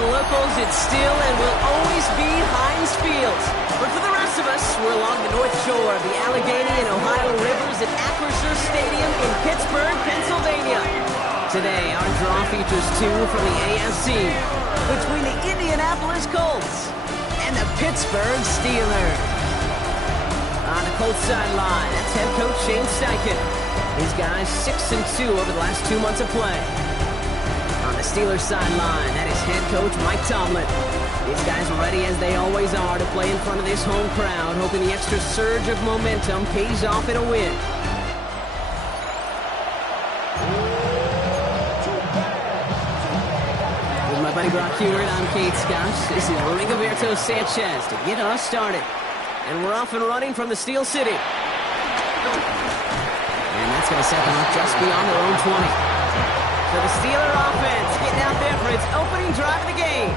the locals, it's still and will always be Heinz Field. But for the rest of us, we're along the North Shore of the Allegheny and Ohio Rivers at Acrisure Stadium in Pittsburgh, Pennsylvania. Today, our draw features two from the AFC between the Indianapolis Colts and the Pittsburgh Steelers. On the Colts sideline, that's head coach Shane Steichen. His guys 6-2 over the last 2 months of play. On the Steelers sideline, that is head coach Mike Tomlin. These guys are ready as they always are to play in front of this home crowd, hoping the extra surge of momentum pays off in a win. With my buddy Brock Heward, I'm Kate Scott. This is Rigoberto Sanchez to get us started. And we're off and running from the Steel City. And that's going to set them up just beyond their own 20. So the Steeler offense getting out there for its opening drive of the game.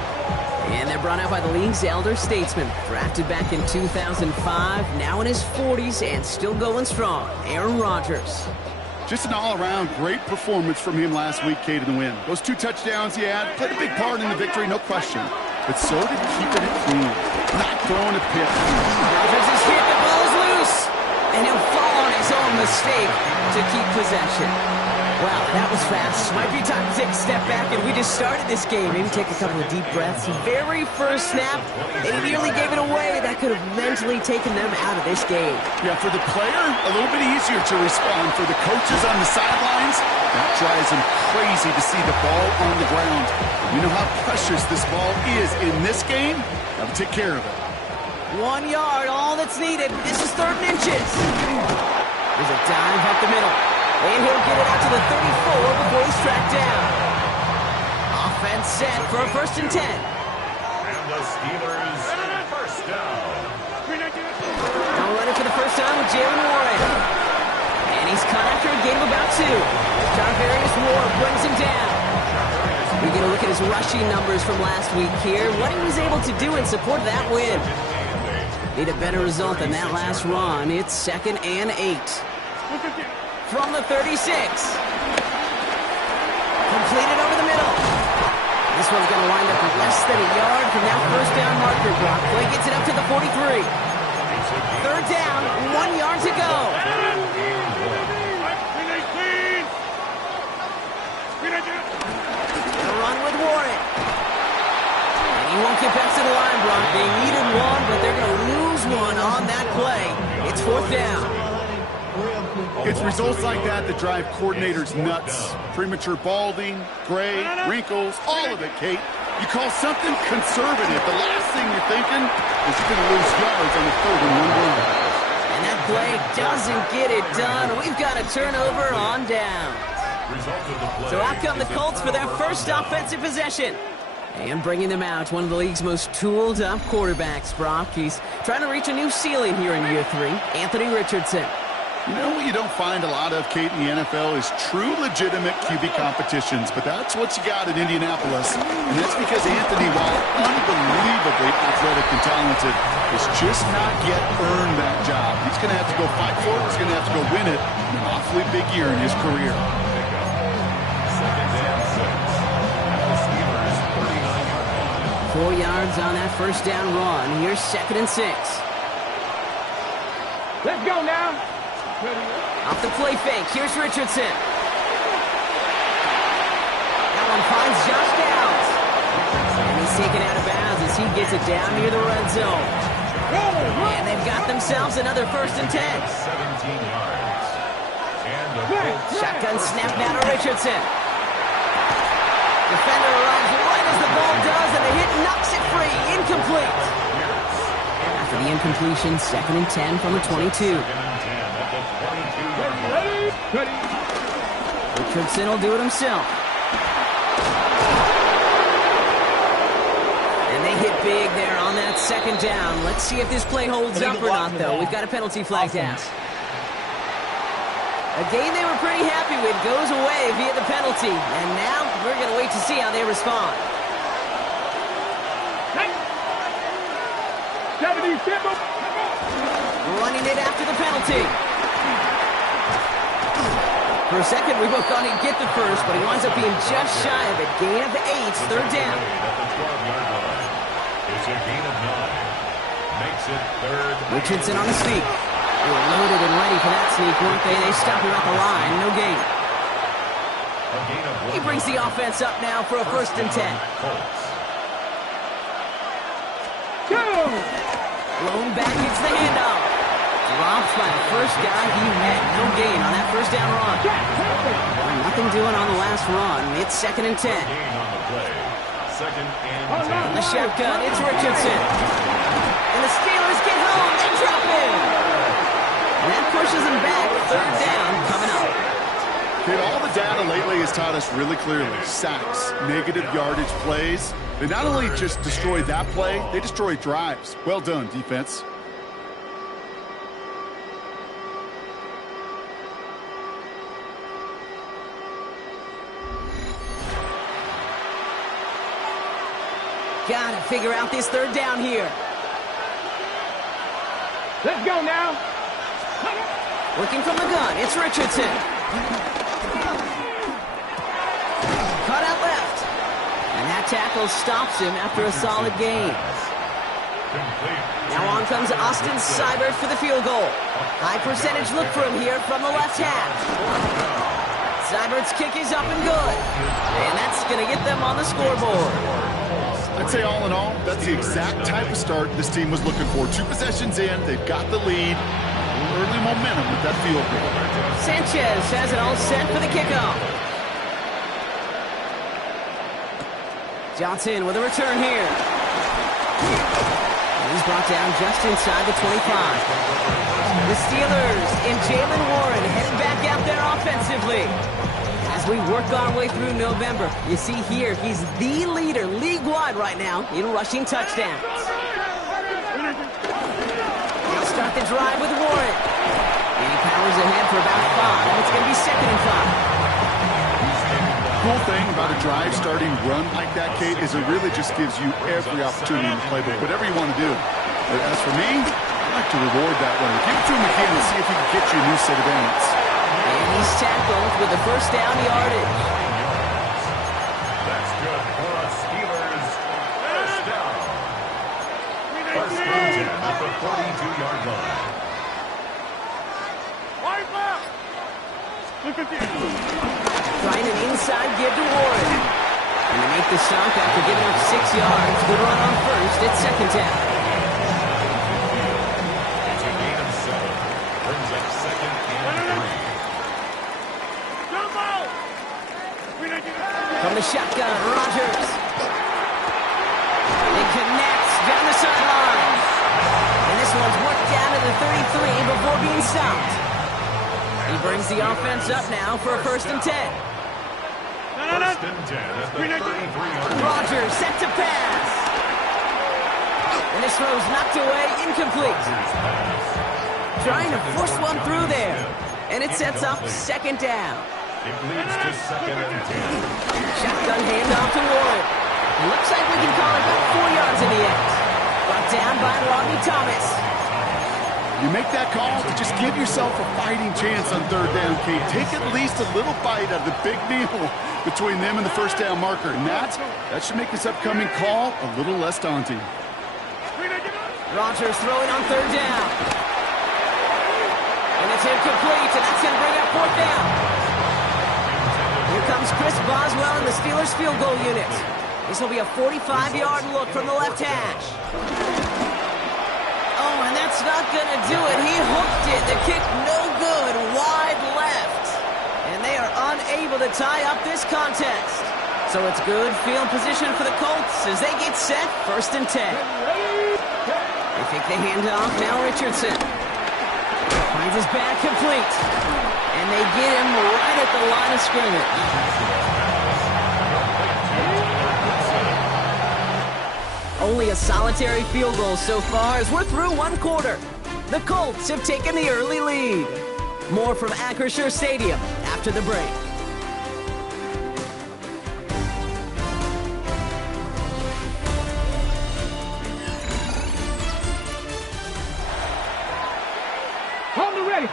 And they're brought out by the league's elder statesman. Drafted back in 2005, now in his 40s and still going strong. Aaron Rodgers. Just an all-around great performance from him last week, Kate, in the win. Those 2 touchdowns he had played a big part in the victory, no question. But so did keeping it clean, not throwing a pick. Rodgers is hit, the ball is loose, and he'll fall on his own mistake to keep possession. Wow, that was fast. Might be time to take a step back, and we just started this game. Maybe take a couple of deep breaths. Very first snap, they nearly gave it away. That could have mentally taken them out of this game. Yeah, for the player, a little bit easier to respond. For the coaches on the sidelines, that drives them crazy to see the ball on the ground. You know how precious this ball is in this game? Got to take care of it. 1 yard, all that's needed. This is 3rd and inches. There's a dive up the middle. And he'll get it out to the 34 before he's tracked down. Offense set for a 1st and 10. And the Steelers first down. Now running for the first time with Jalen Warren. And he's caught after a game of about 2. Jarvarius Ward brings him down. We get a look at his rushing numbers from last week here. What he was able to do in support of that win. Need a better result than that last run. It's 2nd and 8. From the 36. Completed over the middle. This one's going to wind up less than a yard from that first down marker. Brock Play gets it up to the 43. 3rd down, 1 yard to go. Gonna run with Warren. And he won't get back to the line, Brock. They needed one, but they're going to lose one on that play. It's 4th down. It's results like that that drive coordinators nuts. Premature balding, gray, wrinkles, all of it, Kate. You call something conservative, the last thing you're thinking is you're going to lose yards on the 3rd and 1 run. And that play doesn't get it done. We've got a turnover on down. So out come the Colts for their first offensive possession. And bringing them out, one of the league's most tooled-up quarterbacks, Brock. He's trying to reach a new ceiling here in year 3. Anthony Richardson. You know what you don't find a lot of, Kate, in the NFL is true legitimate QB competitions, but that's what you got in Indianapolis. And that's because Anthony, while unbelievably athletic and talented, has just not yet earned that job. He's going to have to go fight for it. He's going to have to go win it. An awfully big year in his career. 4 yards on that first down run. Here's 2nd and 6. Let's go now. Off the play fake, here's Richardson. That one finds Josh Downs. And he's taken out of bounds as he gets it down near the red zone. And they've got themselves another 1st and 10. 17 yards. Shotgun snap now to Richardson. Defender arrives right as the ball does, and the hit knocks it free. Incomplete. After the incompletion, 2nd and 10 from the 22. Richardson will do it himself. And they hit big there on that 2nd down. Let's see if this play holds up or not, though. We've got a penalty flag down. A game they were pretty happy with goes away via the penalty. And now we're going to wait to see how they respond. Running it after the penalty. For a second, we both thought he'd get the first, but he winds up being just shy of it. Gain of 8, 3rd down. Richardson on his feet. They were loaded and ready for that sneak, weren't they? They stopped him at the line. No gain. He brings the offense up now for a 1st and 10. Blown back, it's the handoff. Dropped by the first guy he had. No gain on that 1st down run. Nothing doing on the last run. It's 2nd and 10. Gain on the play. 2nd and 10. The shotgun, it's Richardson. And the Steelers get home. They drop in. And that pushes them back. 3rd down coming up. Okay, all the data lately has taught us really clearly. Sacks, negative yardage plays. They not only just destroy that play, they destroy drives. Well done, defense. Gotta figure out this 3rd down here. Let's go now. Working from the gun, it's Richardson. Cut out left. And that tackle stops him after a solid gain. Now on comes Austin Seibert for the field goal. High percentage look for him here from the left half. Seibert's kick is up and good. And that's going to get them on the scoreboard. I'd say all in all, that's the exact type of start this team was looking for. 2 possessions in, they've got the lead. Early momentum with that field goal. Sanchez has it all set for the kickoff. Johnson with a return here. And he's brought down just inside the 25. The Steelers and Jalen Warren headed back out there offensively. As we work our way through November, you see here, he's the leader league-wide right now in rushing touchdowns. They'll start the drive with Warren. And he powers ahead for about 5. It's going to be 2nd and 5. Cool thing about a drive starting run like that, Kate, is it really just gives you every opportunity in the playbook, whatever you want to do. But as for me, I like to reward that one. Give it to him again and see if he can get you a new set of ends. And he's tackled with the 1st down yardage. That's good for a Steelers 1st down. 1st and 10 at the 42-yard line. Trying an inside give to Warren. And they make the stop after giving up 6 yards. Good run on 1st. It's 2nd down. It's a gain of 7. Brings up 2nd and 3. From the shotgun, Rodgers. It connects down the sideline. And this one's worked down to the 33 before being stopped. He brings the offense up now for a 1st and 10. 1st and 10 at the 33-yard line. Rodgers set to pass. And this throw's knocked away, incomplete. Trying to force one through there. And it sets up 2nd down. It leads to 2nd and 10. Shotgun handoff to Warren. It looks like we can call it about 4 yards in the end. Brought down by Rodney Thomas. You make that call to just give yourself a fighting chance on 3rd down, Kate. Take at least a little bite out of the big meal between them and the 1st down marker. And that should make this upcoming call a little less daunting. Rodgers throwing on 3rd down. And it's incomplete, and that's going to bring up 4th down. Here comes Chris Boswell in the Steelers field goal unit. This will be a 45-yard look from the left hash. Oh, and that's not going to do it. He hooked it. The kick no good, wide left. And they are unable to tie up this contest. So it's good field position for the Colts as they get set 1st and 10. They take the handoff. Now Richardson finds his back complete. And they get him right at the line of scrimmage. Only a solitary field goal so far as we're through 1 quarter. The Colts have taken the early lead. More from Acrisure Stadium after the break.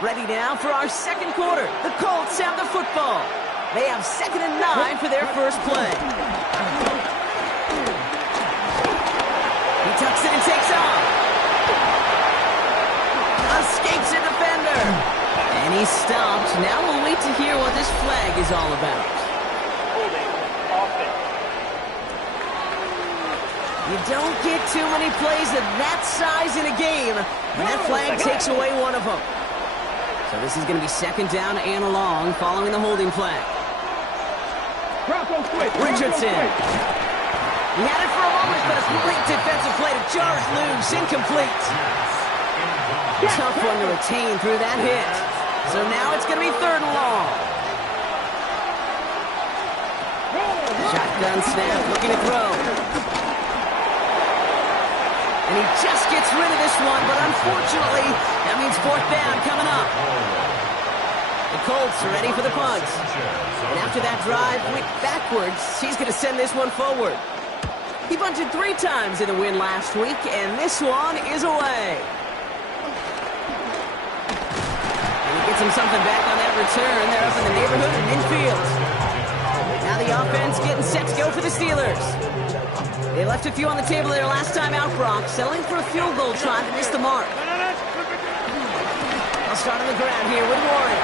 Ready now for our 2nd quarter. The Colts have the football. They have 2nd and 9 for their first play. He tucks it and takes off. He's stopped. Now we'll wait to hear what this flag is all about. You don't get too many plays of that size in a game, and that flag takes away one of them. So this is going to be second down and long following the holding flag. Richardson. He had it for a moment, but a great defensive play to jar it loose. Incomplete. Tough one to retain through that hit. So now it's going to be third and long. Shotgun snap, looking to throw. And he just gets rid of this one, but unfortunately, that means fourth down coming up. The Colts are ready for the punt. And after that drive went backwards, he's going to send this one forward. He bunted 3 times in the win last week, and this one is away. And he gets him something back on that return. They're up in the neighborhood of midfield. Now the offense getting set to go for the Steelers. They left a few on the table their last time out, Brock, settling for a field goal try to miss the mark. They'll start on the ground here with Warren.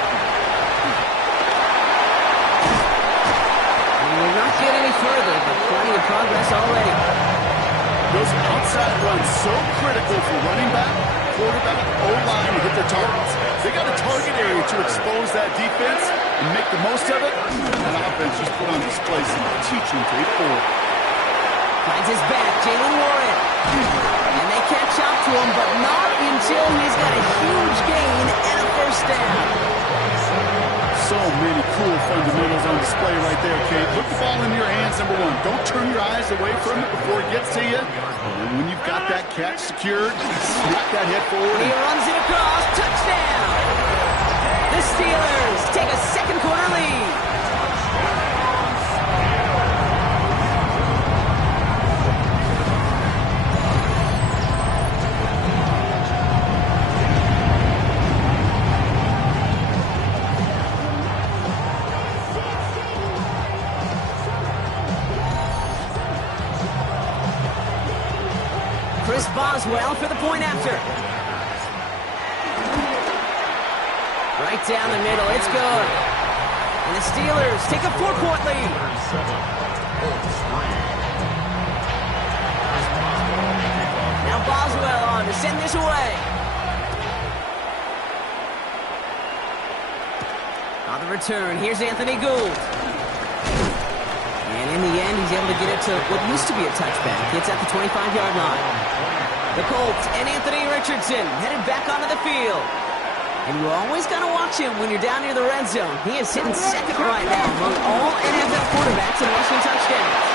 And we'll not get any further, but plenty of progress already. Those outside runs so critical for running back, quarterback, O-line to hit their targets. They got a target area to expose that defense and make the most of it. That offense just put on display some teaching tape forward. Finds his back, Jalen Warren. And they catch up to him, but not until he's got a huge gain and a first down. So many cool fundamentals on display right there, Kate. Put the ball in your hands, number one. Don't turn your eyes away from it before it gets to you. And when you've got that catch secured, snap that head forward. He runs it across. Touchdown! The Steelers take a second quarter lead. Boswell for the point after. Right down the middle, it's good. And the Steelers take a 4-point lead. Now Boswell on to send this away. On the return, here's Anthony Gould. And in the end, he's able to get it to what used to be a touchback. It's at the 25-yard line. The Colts and Anthony Richardson headed back onto the field. And you always got to watch him when you're down near the red zone. He is sitting second right now among all NFL quarterbacks in rushing touchdowns.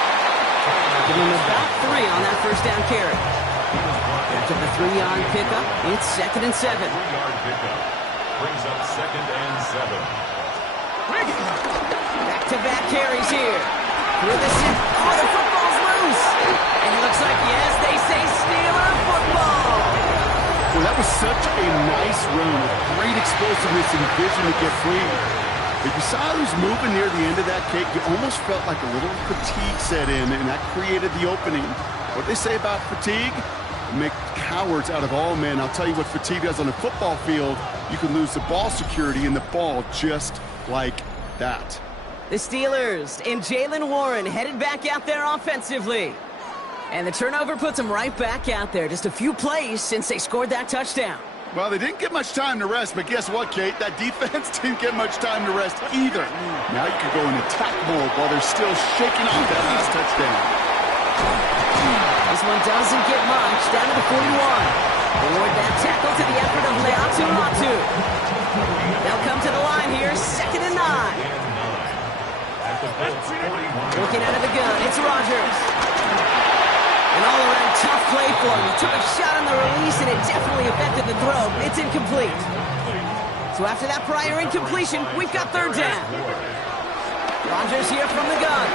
Giving him about 3 on that first down carry. After the 3-yard pickup, it's 2nd and 7. 3-yard pickup brings up 2nd and 7. Back-to-back carries here. Through the zip. Oh, the football's loose. And it looks like, yes, they say Steeler football. Well, that was such a nice run with great explosiveness and vision to get free. If you saw who's moving near the end of that kick, you almost felt like a little fatigue set in, and that created the opening. What they say about fatigue? Make cowards out of all men. I'll tell you what fatigue does on a football field. You can lose the ball security and the ball just like that. The Steelers and Jalen Warren headed back out there offensively. And the turnover puts them right back out there. Just a few plays since they scored that touchdown. Well, they didn't get much time to rest, but guess what, Kate? That defense didn't get much time to rest either. Now you can go in attack mode while they're still shaking off that last touchdown. This one doesn't get much. Down to the 41. Award that tackle to the effort of Leatu Latu. They'll come to the line here, 2nd and 9. Looking out of the gun, it's Rodgers. An all-around tough play for him. He took a shot on the release, and it definitely affected the throw. It's incomplete. So after that prior incompletion, we've got 3rd down. Rodgers here from the gun.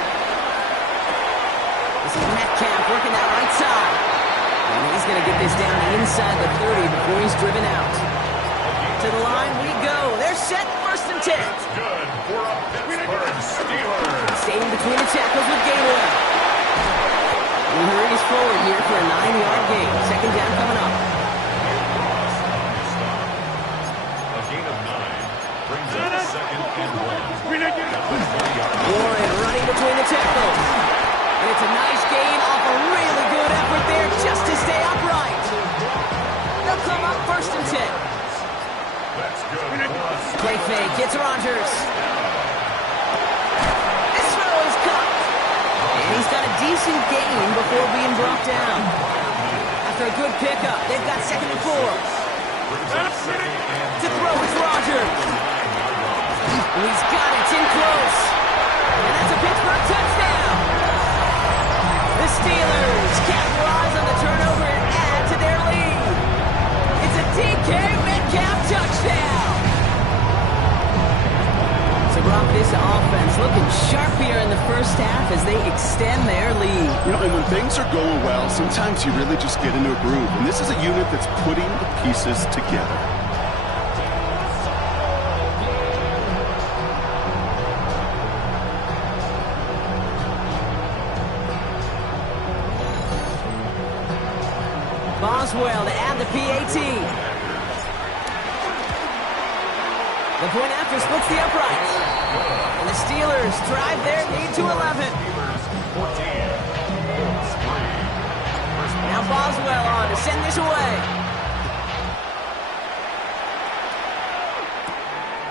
This is Metcalf working that right side. And he's going to get this down inside the 30 before he's driven out. To the line we go. They're set, 1st and 10. Good for a Pittsburgh Steelers. Staying between the tackles with Gainwell. He hurries forward here for a 9-yard gain. 2nd down coming up. A gain of 9. second and 1. Warren running between the tackles. And it's a nice gain off a really good effort there just to stay upright. They'll come up 1st and 10. That's good. Play fake, gets Rodgers. This throw is caught. And he's got a decent gain before being brought down. After a good pickup, they've got 2nd and 4. To throw is Rodgers. And he's got it, it's in close. And that's a Pittsburgh touchdown. The Steelers capitalize on the turnover and add to their lead. It's a DK Metcalf touchdown. So, Brock, this offense looking sharp here in the first half as they extend their lead. You know, and when things are going well, sometimes you really just get into a groove. And this is a unit that's putting the pieces together. Boswell to add the PAT. The point after splits the uprights. And the Steelers drive their lead to 11. Now Boswell on to send this away.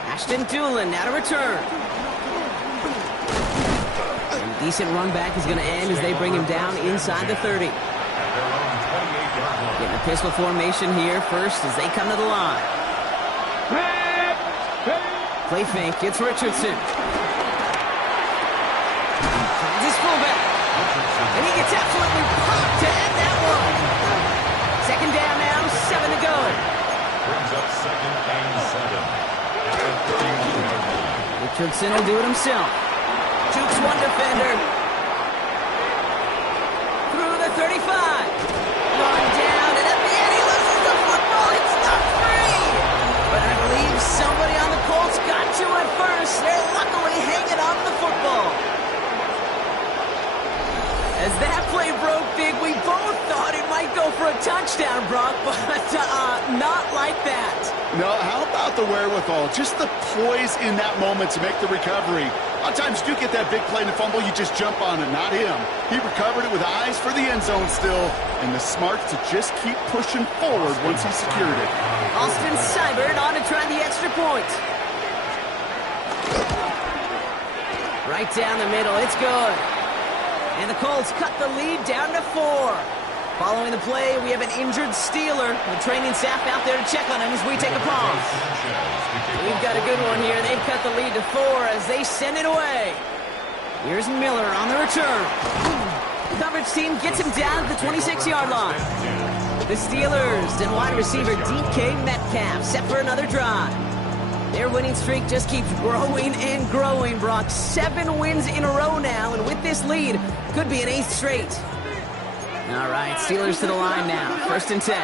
Ashton Doolin now to return. And a decent run back is going to end as they bring him down inside the 30. Getting a pistol formation here first as they come to the line. Play fake, it's Richardson. Finds his fullback. And he gets absolutely popped to end that one. 2nd down now, 7 to go. Brings up 2nd and 7. Richardson will do it himself. Jukes one defender. Through the 35. Run down, and at the end he loses the football. It's not free. But I believe somebody on the Colts got to it first. They're luckily hanging on to the football. As that play broke big, we both thought it might go for a touchdown, Brock, but not like that. No, how about the wherewithal? Just the poise in that moment to make the recovery. A lot of times you do get that big play and fumble, you just jump on it, not him. He recovered it with eyes for the end zone still, and the smarts to just keep pushing forward once he secured it. Austin Seibert on to try the extra point. Right down the middle, it's good. And the Colts cut the lead down to 4. Following the play, we have an injured Steeler. The training staff out there to check on him as we take a pause. We've got a good one here. They've cut the lead to 4 as they send it away. Here's Miller on the return. The coverage team gets him down to the 26-yard line. The Steelers and wide receiver DK Metcalf set for another drive. Their winning streak just keeps growing and growing, Brock. 7 wins in a row now, and with this lead, could be an 8th straight. All right, Steelers to the line now. 1st and 10. It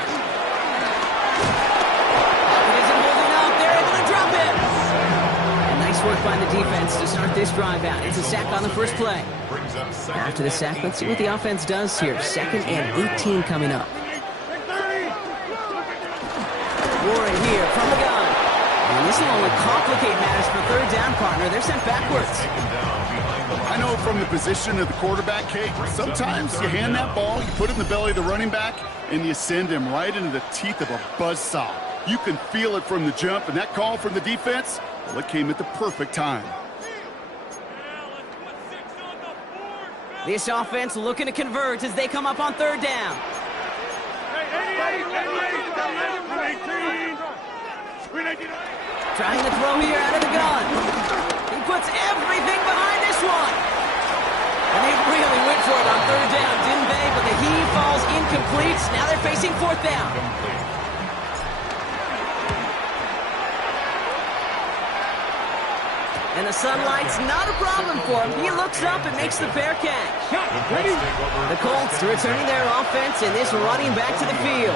isn't holding up. They're able to drop it. And nice work by the defense to start this drive out. It's a sack on the first play. After the sack, let's see what the offense does here. 2nd and 18 coming up. Warren here from the gun. And this will only complicate matters for 3rd down, partner. They're sent backwards. I know from the position of the quarterback, Kate, sometimes you hand that ball, you put it in the belly of the running back, and you send him right into the teeth of a buzzsaw. You can feel it from the jump, and that call from the defense, well, it came at the perfect time. This offense looking to convert as they come up on 3rd down. Trying to throw here out of the gun. He puts everything behind this one. And they really went for it on 3rd down, didn't they? But the heave falls incomplete. Now they're facing 4th down. And the sunlight's not a problem for him. He looks up and makes the fair catch. The Colts returning their offense and this running back to the field.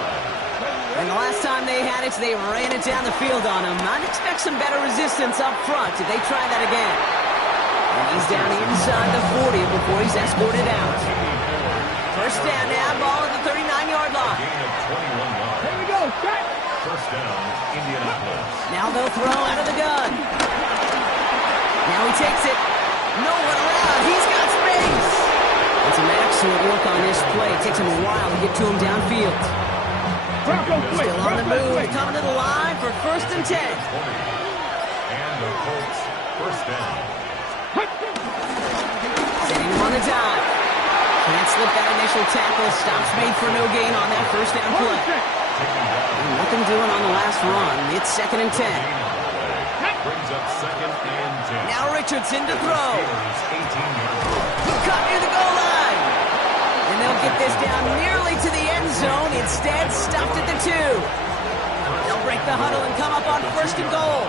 And the last time they had it, they ran it down the field on him. I'd expect some better resistance up front if they try that again. And he's down inside the 40 before he's escorted out. 1st down now, ball at the 39-yard line. Here we go, 1st down, Indianapolis. Now they'll throw out of the gun. Now he takes it. No one around. He's got space. And some excellent work on this play. It takes him a while to get to him downfield. Still on the move. Coming to the line for 1st and 10. And the Colts first down. Setting him on the dive. Can't slip that initial tackle. Stops made for no gain on that 1st down play. And nothing doing on the last run. It's 2nd and 10. Brings up 2nd and 10. Now Richardson to throw. Steelers 18-yard line. Cut near the goal line. And they'll get this down nearly to the end zone. Instead, stopped at the 2. They'll break the huddle and come up on 1st and goal.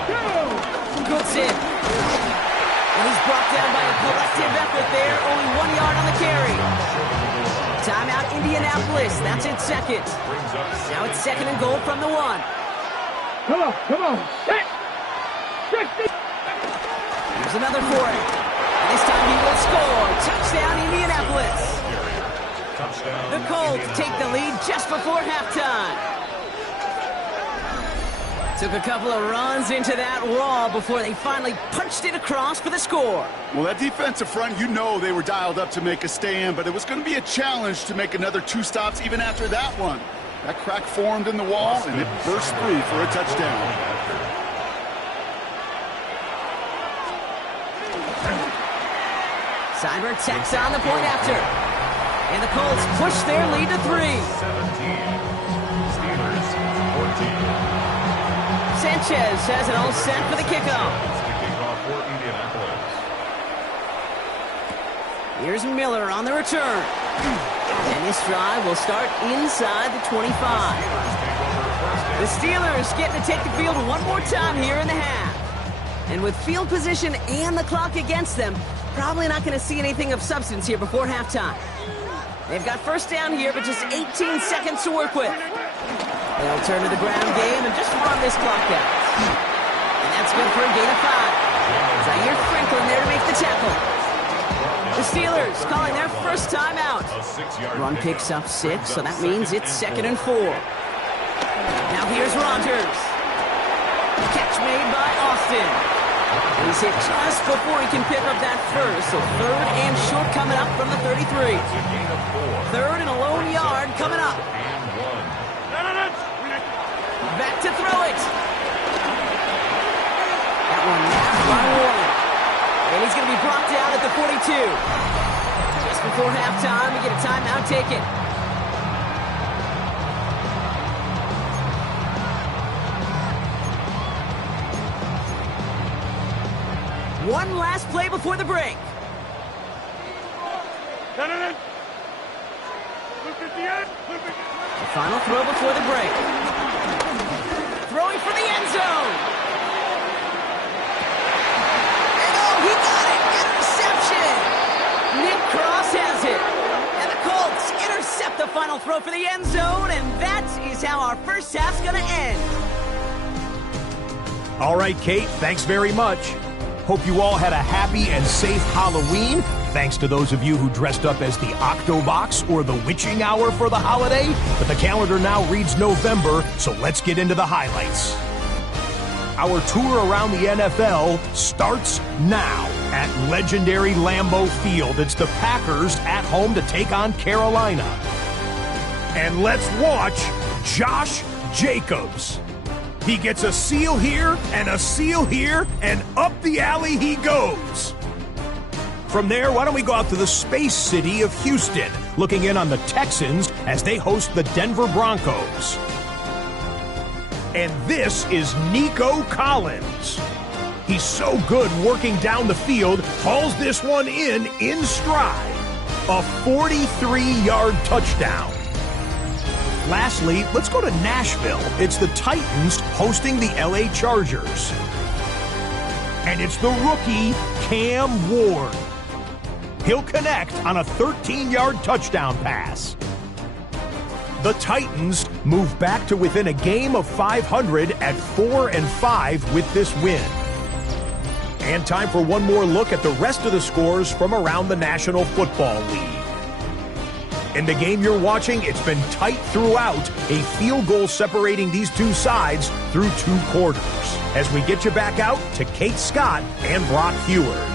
Goodson. And he's brought down by a collective effort there. Only 1 yard on the carry. Timeout Indianapolis. That's its 2nd. Now it's 2nd and goal from the 1. Come on. Here's another for it. And this time he will score. Touchdown Indianapolis. The Colts take the lead just before halftime. Took a couple of runs into that wall before they finally punched it across for the score. Well, that defensive front, you know they were dialed up to make a stand, but it was going to be a challenge to make another 2 stops even after that one. That crack formed in the wall, and it burst through for a touchdown. Cyber tacks on the point after. And the Colts push their lead to 3. 17. Steelers 14. Sanchez has it all set for the kickoff. Kickoff for Indianapolis. Here's Miller on the return. And this drive will start inside the 25. The Steelers getting to take the field one more time here in the half. And with field position and the clock against them, probably not going to see anything of substance here before halftime. They've got 1st down here, but just 18 seconds to work with. They'll turn to the ground game and just run this clock out. And that's good for a gain of 5. Zaire Franklin there to make the tackle. The Steelers calling their first timeout. Run picks up 6, so that means it's 2nd and 4. Now here's Rodgers. Catch made by Austin. He's hit just before he can pick up that first, so 3rd and short coming up from the 33. 3rd and a lone yard coming up. Back to throw it. That one nabbed by Warren. And he's going to be brought down at the 42. Just before halftime, we get a timeout taken. One last play before the break. The final throw before the break. Throwing for the end zone. And he got it. Interception. Nick Cross has it. And the Colts intercept the final throw for the end zone, and that is how our first half's going to end. All right, Kate, thanks very much. Hope you all had a happy and safe Halloween. Thanks to those of you who dressed up as the Octobox or the Witching Hour for the holiday. But the calendar now reads November, so let's get into the highlights. Our tour around the NFL starts now at legendary Lambeau Field. It's the Packers at home to take on Carolina. And let's watch Josh Jacobs. He gets a seal here, and up the alley he goes. From there, why don't we go out to the space city of Houston, looking in on the Texans as they host the Denver Broncos. And this is Nico Collins. He's so good working down the field, hauls this one in stride. A 43-yard touchdown. Lastly, let's go to Nashville. It's the Titans hosting the LA Chargers. And it's the rookie, Cam Ward. He'll connect on a 13-yard touchdown pass. The Titans move back to within a game of 500 at 4-5 with this win. And time for one more look at the rest of the scores from around the National Football League. In the game you're watching, it's been tight throughout, a field goal separating these two sides through 2 quarters. As we get you back out to Kate Scott and Brock Heward.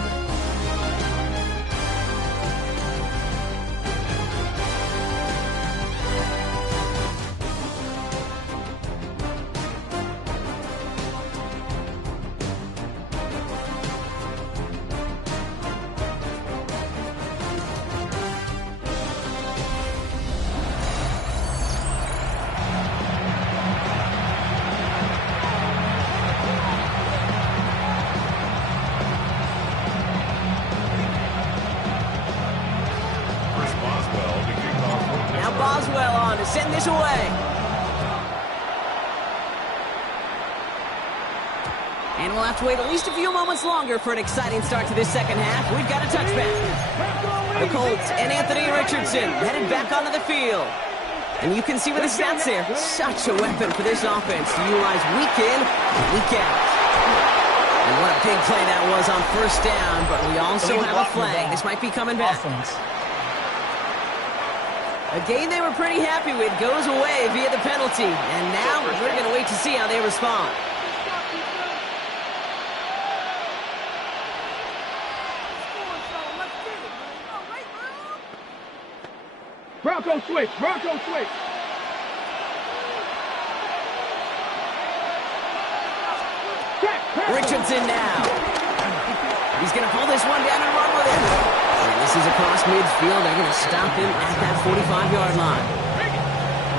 Send this away. And we'll have to wait at least a few moments longer for an exciting start to this second half. We've got a touchback. The Colts and Anthony Richardson headed back onto the field. And you can see with the stats there, such a weapon for this offense to utilize week in and week out. And what a big play that was on first down, but we also have a flag. This might be coming back. A game they were pretty happy with goes away via the penalty. And now we're going to wait to see how they respond. Bronco switch. Bronco switch. Richardson now. He's going to pull this one down and run with it. And this is across midfield. They're going to stop him at that 45-yard line.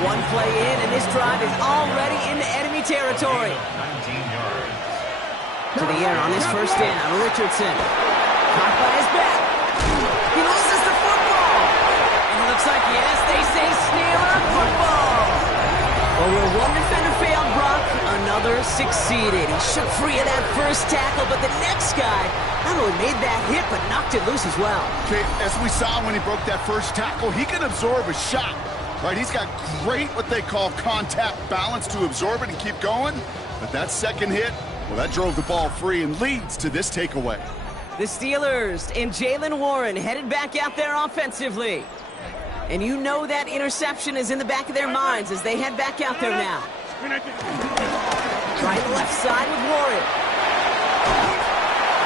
One play in, and this drive is already into enemy territory. 19 yards. To the air on this first down. Richardson. Caught by his back. He loses the football. And it looks like, yes, they say Steeler football. Well, where one defender failed, Brock, another succeeded. He shook free of that first tackle, but the next guy not only made that hit, but knocked it loose as well. Okay, as we saw when he broke that first tackle, he can absorb a shot, right? He's got great, what they call contact balance to absorb it and keep going. But that second hit, well, that drove the ball free and leads to this takeaway. The Steelers and Jaylen Warren headed back out there offensively. And you know that interception is in the back of their minds as they head back out there now. Right left side with Warren.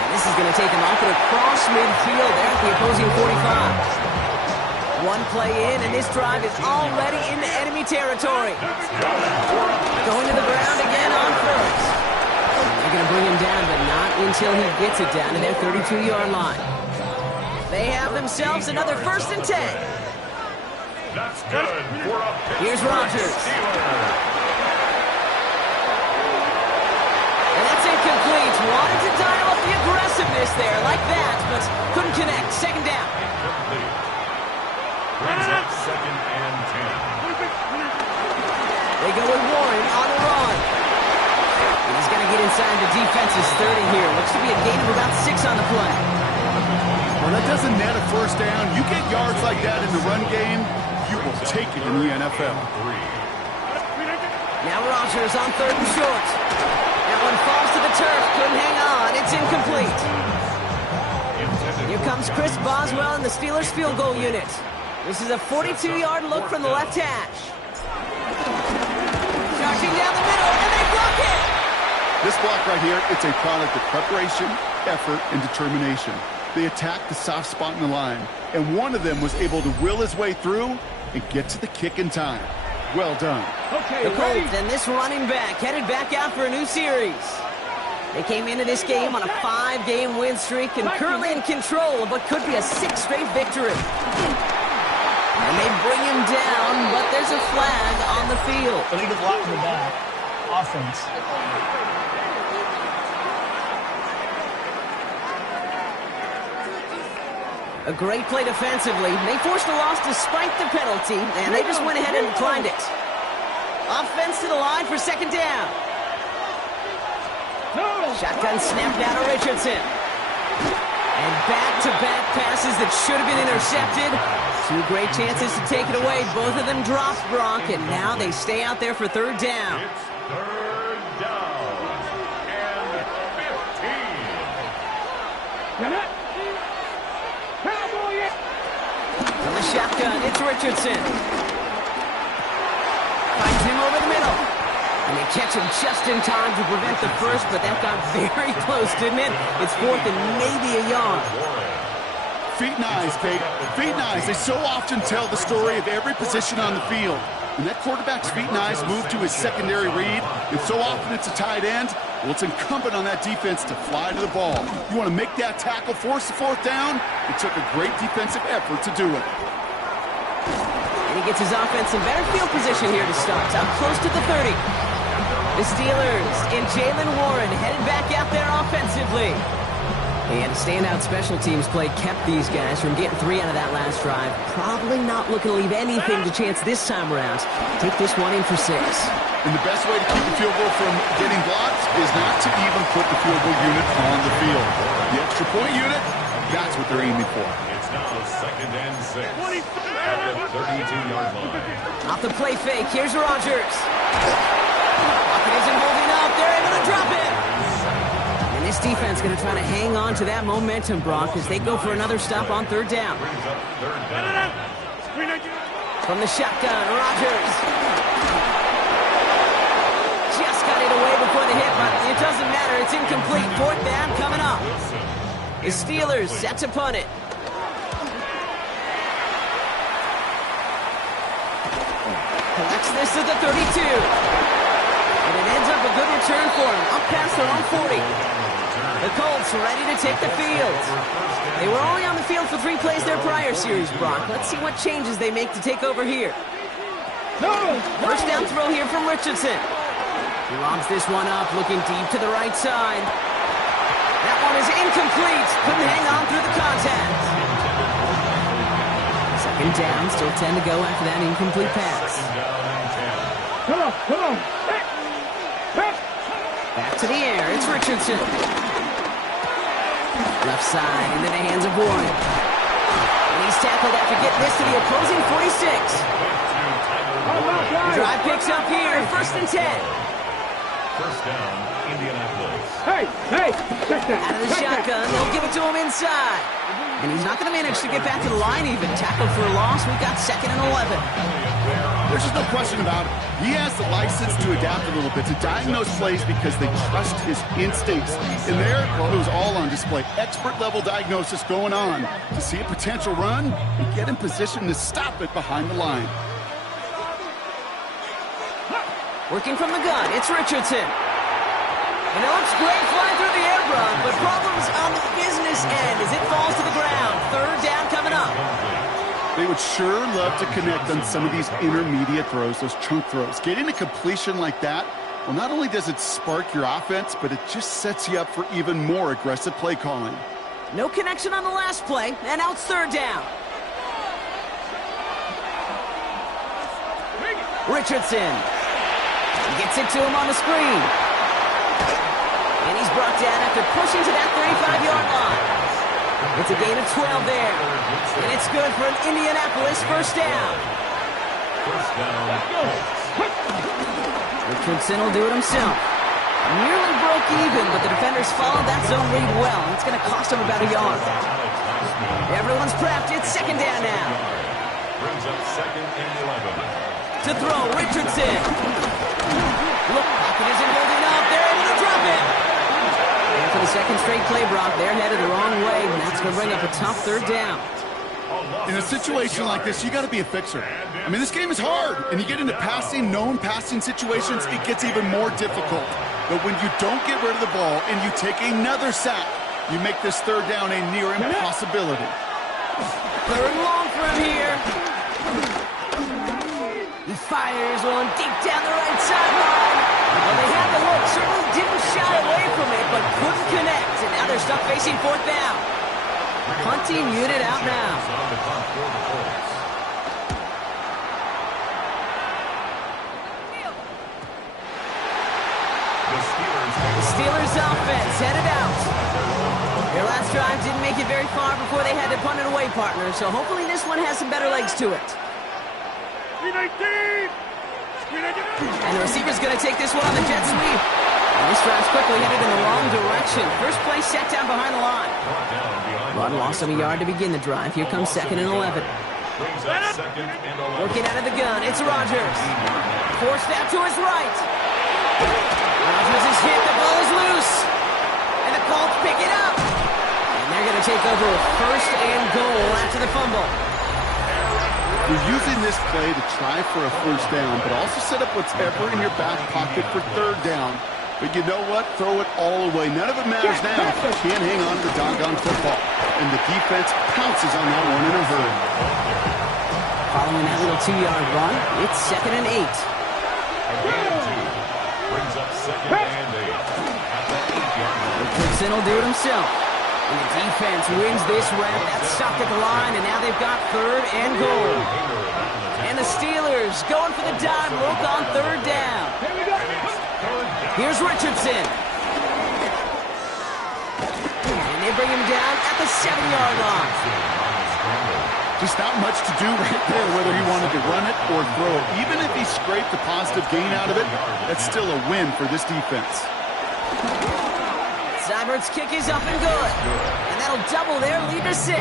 And this is going to take him off and across midfield there at the opposing 45. One play in, and this drive is already into enemy territory. Going to the ground again on first. They're going to bring him down, but not until he gets it down to their 32-yard line. They have themselves another 1st and 10. That's good for a Here's Rodgers. And that's incomplete. Wanted to dial up the aggressiveness there like that, but couldn't connect. Second down. Incomplete. Brings up 2nd and 10. They go with Warren on the run. And he's going to get inside the defense's 30 here. Looks to be a gain of about 6 on the play. Well, that doesn't net a first down. You get yards like that in the run game, you will take it in the NFL. Now Rodgers on 3rd and short. That one falls to the turf. Couldn't hang on. It's incomplete. Here comes Chris Boswell in the Steelers field goal unit. This is a 42-yard look from the left hash. Charging down the middle, and they block it! This block right here, it's a product of preparation, effort, and determination. They attacked the soft spot in the line, and one of them was able to will his way through and get to the kick in time. Well done. Okay, The Colts and this running back headed back out for a new series. They came into this game on a 5-game win streak and currently in control of what could be a 6th straight victory. And they bring him down, but there's a flag on the field. Illegal block in the back. Offense. A great play defensively. They forced a loss despite the penalty, and they just went ahead and declined it. Offense to the line for 2nd down. Shotgun snap down to Richardson. And back-to-back passes that should have been intercepted. 2 great chances to take it away. Both of them dropped, Brock, and now they stay out there for 3rd down. It's 3rd down and 15. From the shotgun, it's Richardson. Finds him over the middle. And they catch him just in time to prevent the first, but that got very close, didn't it? It's 4th and maybe a yard. Feet and eyes, Kate. Feet and eyes. They so often tell the story of every position on the field. When that quarterback's feet and eyes move to his secondary read, and so often it's a tight end, well, it's incumbent on that defense to fly to the ball. You want to make that tackle, force the 4th down? It took a great defensive effort to do it. And he gets his offense in better field position here to start. Up close to the 30. The Steelers and Jalen Warren headed back out there offensively. And a standout special teams play kept these guys from getting 3 out of that last drive. Probably not looking to leave anything to chance this time around. Take this one in for 6. And the best way to keep the field goal from getting blocked is not to even put the field goal unit on the field. The extra point unit, that's what they're aiming for. It's now 2nd and 6 at the 32-yard line. Off the play fake, here's Rodgers. Pocket isn't holding up, they're able to drop it. And this defense going to try to hang on to that momentum, Brock, as they go for another stop on 3rd down. From the shotgun, Rodgers. Just got it away before the hit, but it doesn't matter. It's incomplete. 4th down coming up. The Steelers set to punt it. Collects this at the 32. And it ends up a good return for him. Up past their own 40. The Colts are ready to take the field. They were only on the field for 3 plays their prior series, Brock. Let's see what changes they make to take over here. First down throw here from Richardson. He lobs this one up, looking deep to the right side. That one is incomplete. Couldn't hang on through the contact. 2nd down, still 10 to go after that incomplete pass. Come on. Back to the air, it's Richardson. Left side into the hands of Warren. And he's tackled after getting this to the opposing 46. Drive picks up here, 1st and 10. First down, Indianapolis. Hey, check that. Out of the shotgun, they'll give it to him inside. And he's not going to manage to get back to the line even. Tackled for a loss, we got 2nd and 11. There's just no question about it. He has the license to adapt a little bit, to diagnose plays because they trust his instincts. And there, well, it was all on display. Expert-level diagnosis going on to see a potential run and get in position to stop it behind the line. Working from the gun, it's Richardson. And it looks great flying through the air, Brock, but problems on the business end as it falls to the ground. 3rd down coming up. They would sure love to connect on some of these intermediate throws, those chunk throws. Getting a completion like that, well, not only does it spark your offense, but it just sets you up for even more aggressive play calling. No connection on the last play, and now it's 3rd down. Richardson gets it to him on the screen. And he's brought down after pushing to that 35-yard line. It's a gain of 12 there. And it's good for an Indianapolis 1st down. Richardson will do it himself. Nearly broke even, but the defenders followed that zone read well. It's going to cost him about a yard. Everyone's prepped. It's 2nd down now. Brings up 2nd and 11. To throw, Richardson. Look, pocket isn't holding up. They're able to drop it. And for the 2nd straight play, Brock, they're headed the wrong way, and that's going to bring up a tough 3rd down. In a situation like this, you got to be a fixer. I mean, this game is hard, and you get into known passing situations, it gets even more difficult. But when you don't get rid of the ball and you take another sack, you make this 3rd down a near impossibility. 3rd and long for him here. He fires one deep down the right sideline. Well, they had the look, certainly didn't shy away from it, but couldn't connect. And now they're stuck facing 4th down. Punting unit out now. The Steelers offense headed out. Their last drive didn't make it very far before they had to punt it away, partner. So hopefully this one has some better legs to it. And the receiver's going to take this one on the jet sweep. And this drive's quickly headed in the wrong direction. First play set down behind the line. Rod lost him a yard to begin the drive. Here comes 2nd and 11. Brings up second and 11. Working out of the gun, it's Rodgers. Forced out to his right. Rodgers is hit, the ball is loose. And the Colts pick it up. And they're going to take over with first and goal after the fumble. You're using this play to try for a first down, but also set up whatever in your back pocket for third down. But you know what? Throw it all away. None of it matters now if you can't hang on to the doggone football. And the defense pounces on that one in a hurry. Following that little 2-yard run, it's 2nd and 8. Again, 2. Brings up second and 8. At the 8-yard line. Cookson will do it himself. And the defense wins this round. That's stopped at the line, and now they've got third and goal. And the Steelers going for the dime look on third down. Here's Richardson. And they bring him down at the 7-yard line. Just not much to do right there, whether he wanted to run it or throw it. Even if he scraped a positive gain out of it, that's still a win for this defense. Seibert's kick is up and good. And that'll double their lead to 6.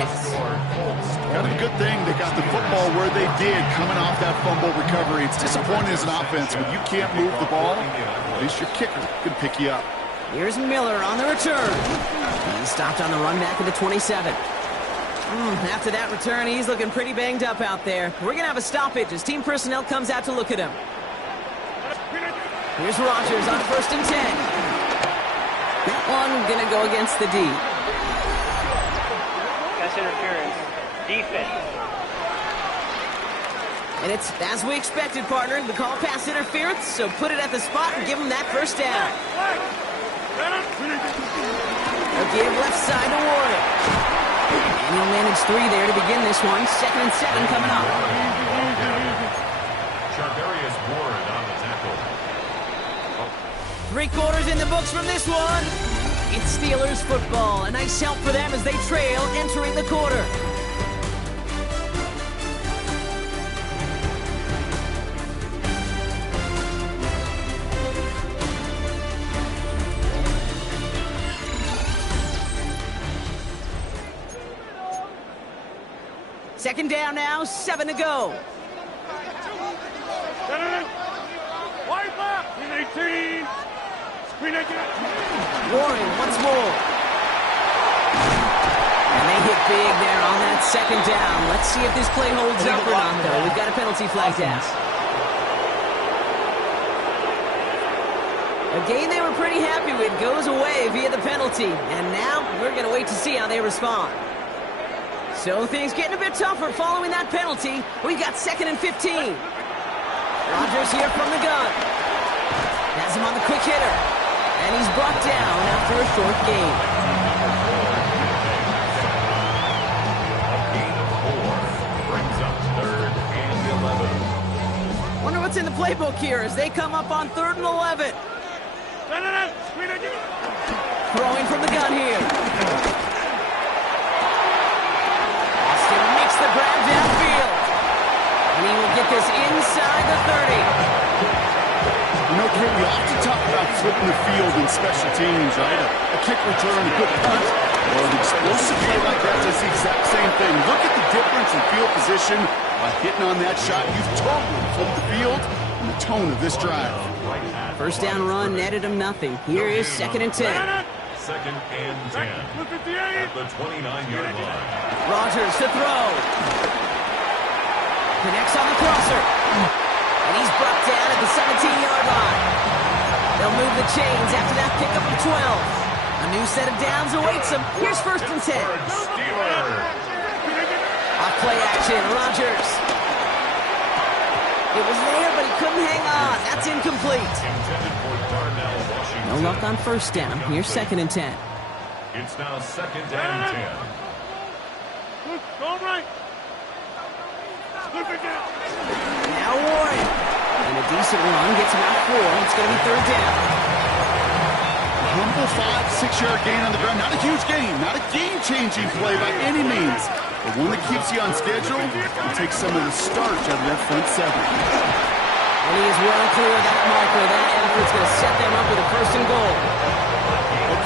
Well, a good thing they got the football where they did coming off that fumble recovery. It's disappointing as an offense when you can't move the ball. At least your kicker can pick you up. Here's Miller on the return. He's stopped on the run back at the 27. After that return, he's looking pretty banged up out there. We're going to have a stoppage as team personnel comes out to look at him. Here's Rodgers on 1st and 10. That one going to go against the D. Pass interference. Defense. And it's as we expected, partner. The call pass interference, so put it at the spot and give him that first down. They'll give left side to Warren. And he'll manage 3 there to begin this one. 2nd and 7 coming up. Charvarius Ward on the tackle. 3 quarters in the books from this one. It's Steelers football. A nice help for them as they trail entering the quarter. Second down now, 7 to go. Wide left. Screen 18. Screen 18. Warren once more. And they hit big there on that second down. Let's see if this play holds up or not, though. We've got a penalty flag down. A game they were pretty happy with goes away via the penalty. And now we're going to wait to see how they respond. So things getting a bit tougher following that penalty. We've got 2nd and 15. Rodgers here from the gun. Has him on the quick hitter. And he's brought down after a short gain. Brings up 3rd and 11. Wonder what's in the playbook here as they come up on 3rd and 11. Throwing from the gun here. Austin makes the grab downfield. And he will get this inside the 30. You know, Kate, we often talk about flipping the field in special teams, right? A kick return, a good punt, or an explosive play like that does the exact same thing. Look at the difference in field position by hitting on that shot. You've totally flipped the field and the tone of this drive. First down run netted him nothing. Here is 2nd and 10. 2nd and 10 at the 29-yard line. Rodgers to throw. Connects on the crosser. And he's brought down at the 17-yard line. They'll move the chains after that pickup of 12. A new set of downs awaits them. Here's 1st and 10. Off play action, Rodgers. It was there, but he couldn't hang on. That's incomplete. No luck on first down. Here's 2nd and 10. It's now 2nd and 10. Go right. Now Warren. And a decent run gets him out 4. It's going to be 3rd down. A humble 5-6-yard gain on the ground. Not a huge gain. Not a game-changing play by any means. But one that keeps you on schedule and takes some of the starch out of that front 7. And he is well clear of that marker. That effort's going to set them up with a 1st and goal.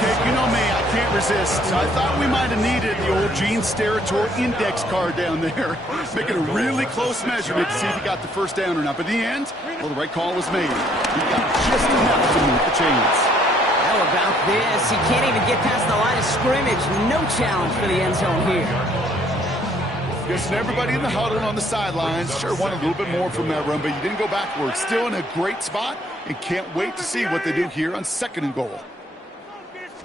Kate, you know me, I can't resist. I thought we might have needed the old Gene Steratore index card down there. Making a really close measurement to see if he got the first down or not. But in the end, well, the right call was made. He got just enough to move the chains. How about this? He can't even get past the line of scrimmage. No challenge for the end zone here. Guessing everybody in the huddle on the sidelines sure wanted a little bit more from that run, but you didn't go backwards. Still in a great spot, and can't wait to see what they do here on 2nd and goal.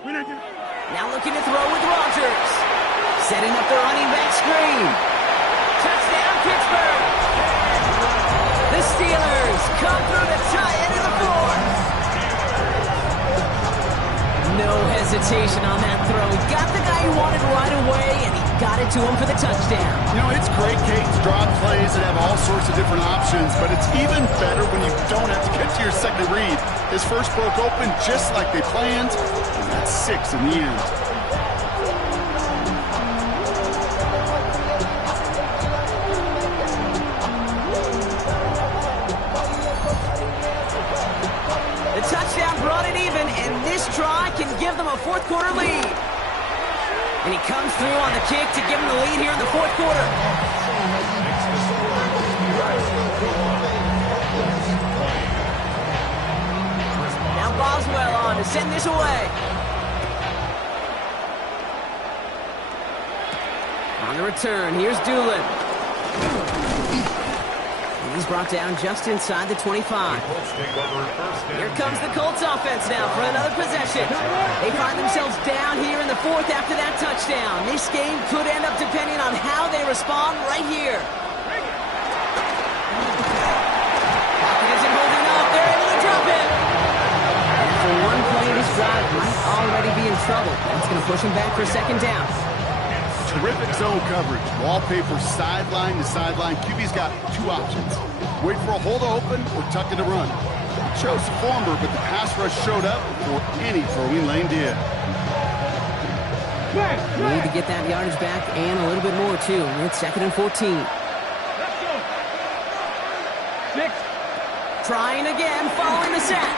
Now looking to throw with Rodgers. Setting up the running back screen. Touchdown, Pittsburgh. The Steelers come through to tie it in the 4th. No hesitation on that throw. He got the guy he wanted right away, and he got it to him for the touchdown. You know, it's great, Kate, to draw plays that have all sorts of different options, but it's even better when you don't have to get to your second read. His first broke open just like they planned, and that's 6 in the end. The touchdown brought it even, and this try can give them a 4th quarter lead. And he comes through on the kick to give them the lead here in the 4th quarter. Now Boswell on to send this away. On the return, here's Doolin. He's brought down just inside the 25. Here comes the Colts offense now for another possession. They find themselves down here in the 4th after that touchdown. This game could end up depending on how they respond right here. Pocket isn't holding up. They're able to drop it. And for one play, this drive might already be in trouble. That's going to push him back for 2nd down. Terrific zone coverage. Wallpaper sideline to sideline. QB's got 2 options. Wait for a hole to open or tuck it to run. He chose the former, but the pass rush showed up before any throwing lane did. We need to get that yardage back and a little bit more, too. It's 2nd and 14. Let's go. 6. Trying again, following the sack.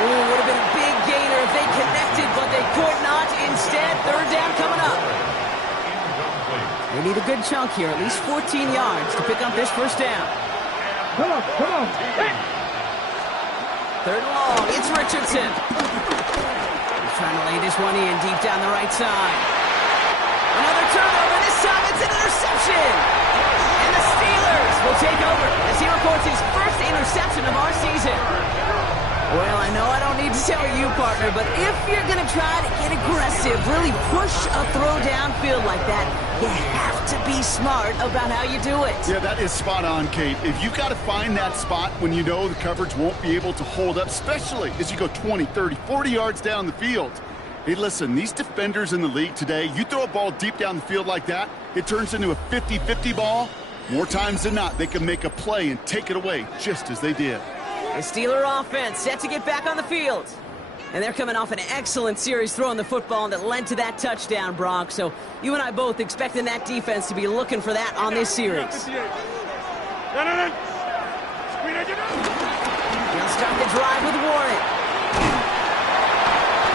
Ooh, would have been a big gainer if they connected, but they could not. Instead, 3rd down coming up. They need a good chunk here, at least 14 yards to pick up this 1st down. Come on. Hey. 3rd and long, it's Richardson. He's trying to lay this one in deep down the right side. Another turnover, this time it's an interception. And the Steelers will take over as he records his first interception of our season. Well, I know I don't need to tell you, partner, but if you're going to try to get aggressive, really push a throw downfield like that, you have to be smart about how you do it. Yeah, that is spot on, Kate. If you've got to find that spot when you know the coverage won't be able to hold up, especially as you go 20, 30, 40 yards down the field. Hey, listen, these defenders in the league today, you throw a ball deep down the field like that, it turns into a 50-50 ball. More times than not, they can make a play and take it away just as they did. The Steeler offense set to get back on the field. And they're coming off an excellent series throwing the football that led to that touchdown, Brock. So you and I both expecting that defense to be looking for that on this series. He'll start the drive with Warren.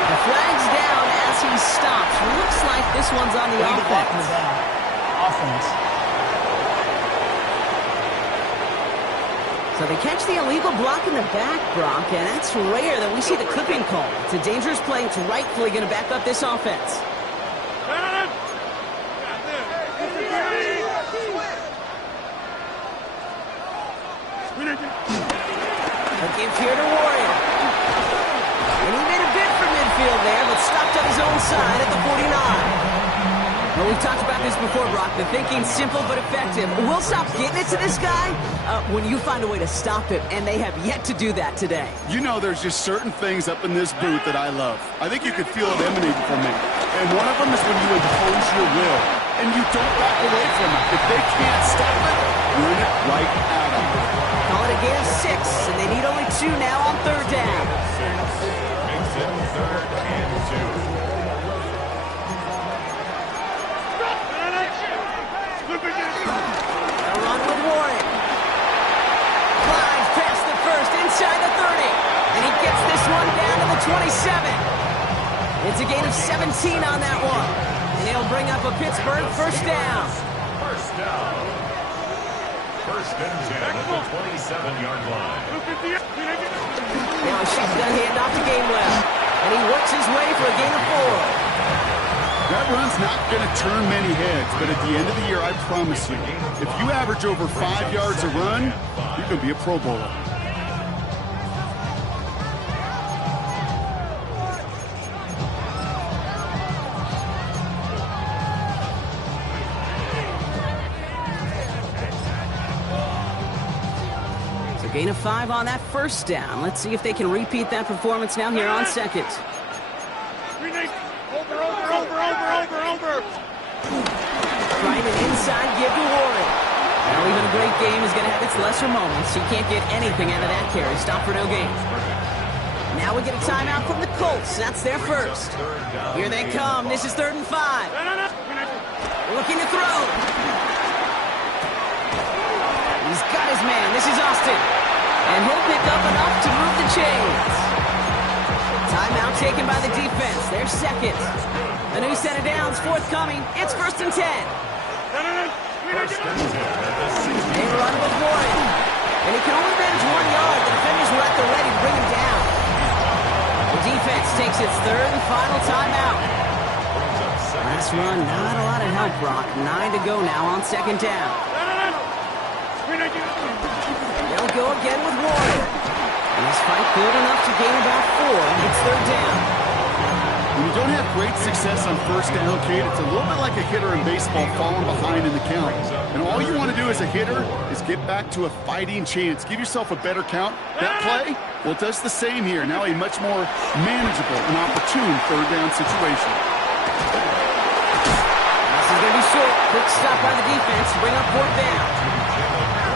The flag's down as he stops. Looks like this one's on the offense. So they catch the illegal block in the back, Brock, and that's rare that we see the clipping call. It's a dangerous play. It's rightfully going to back up this offense. A give here to Warren. And he made a bid for midfield there, but stopped on his own side at the 49. Well, we've talked about this before, Brock. The thinking's simple but effective. We'll stop getting it to this guy when you find a way to stop him, and they have yet to do that today. You know, there's just certain things up in this booth that I love. I think you could feel it emanating from me. And one of them is when you impose your will, and you don't back away from it. If they can't stop it, you're in it right at them. Call it a game of 6, and they need only 2 now on 3rd down. Makes it 3rd and 2. A run with Warren. Climbs past the 1st, inside the 30. And he gets this one down to the 25. It's a gain of 17 on that one. And it'll bring up a Pittsburgh first down. First down. First and 10 at the 27-yard line. Now a shotgun handoff to Gainwell. And he works his way for a gain of 4. That run's not going to turn many heads, but at the end of the year, I promise you, if you average over 5 yards a run, you're going to be a Pro Bowler. Gain of 5 on that first down. Let's see if they can repeat that performance now here on second. Over. Trying an inside give to Warren. Now even a great game is going to have its lesser moments. He can't get anything out of that carry. Stop for no gain. Now we get a timeout from the Colts. That's their first. Here they come. This is 3rd and 5. Looking to throw. He's got his man. This is Austin. And he'll pick up enough to move the chains. Timeout taken by the defense. Their second. A new set of downs forthcoming. It's 1st and 10. They run with Warren. And he can only manage 1 yard. The defenders were at the ready to bring him down. The defense takes its 3rd and final timeout. Last run, not a lot of help, Brock. 9 to go now on 2nd down. They'll go again with Warren. And this fight good enough to gain about 4. It's 3rd down. When you don't have great success on 1st down, Kate, it's a little bit like a hitter in baseball falling behind in the count. And all you want to do as a hitter is get back to a fighting chance. Give yourself a better count. That play, well, it does the same here. Now a much more manageable and opportune 3rd down situation. This is going to be short. Quick stop by the defense to bring up 4th down.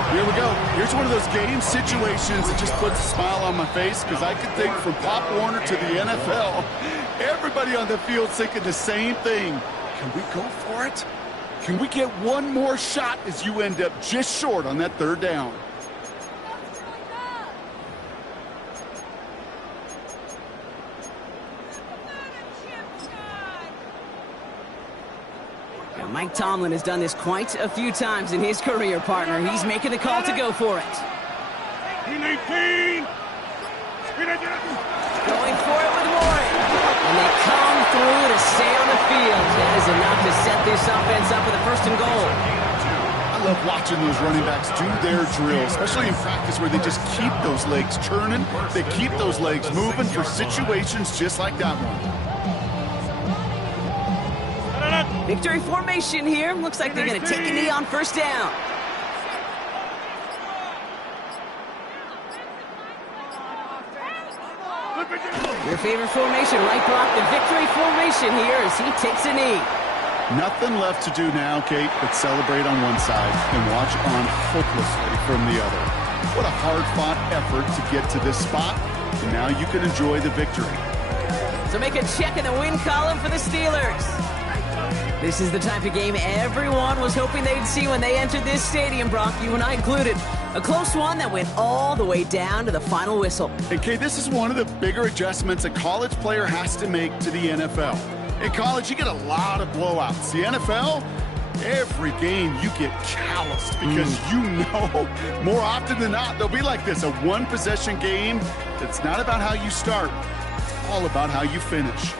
Here we go. Here's one of those game situations that just puts a smile on my face because I can think from Pop Warner to the NFL, everybody on the field thinking the same thing. Can we go for it? Can we get one more shot as you end up just short on that 3rd down? Mike Tomlin has done this quite a few times in his career, partner. He's making the call to go for it. Going for it with Warren. And they come through to stay on the field. That is enough to set this offense up with a 1st and goal. I love watching those running backs do their drill, especially in practice where they just keep those legs churning. They keep those legs moving for situations just like that one. Victory formation here. Looks like they're going to take a knee on 1st down. Your favorite formation, right, Brock? The victory formation here as he takes a knee. Nothing left to do now, Kate, but celebrate on one side and watch on hopelessly from the other. What a hard-fought effort to get to this spot, and now you can enjoy the victory. So make a check in the win column for the Steelers. This is the type of game everyone was hoping they'd see when they entered this stadium, Brock, you and I included. A close one that went all the way down to the final whistle. And Kate, this is one of the bigger adjustments a college player has to make to the NFL. In college, you get a lot of blowouts. The NFL, every game you get calloused because you know more often than not they'll be like this, a one-possession game that's not about how you start. It's all about how you finish.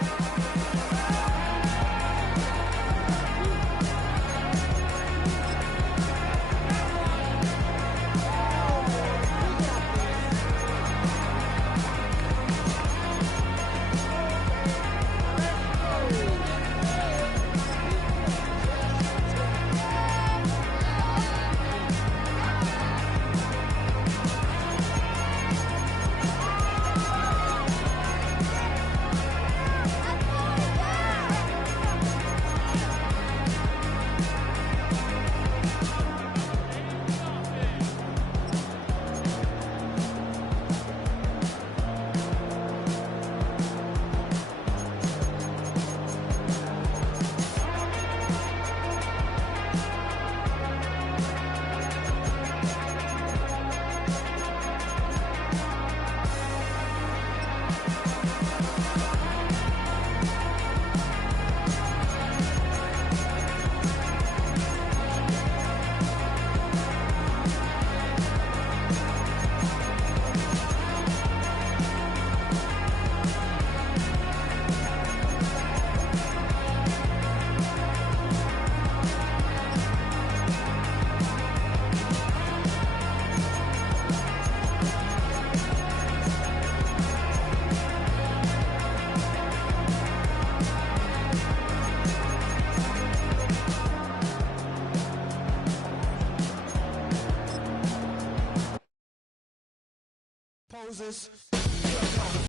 Moses.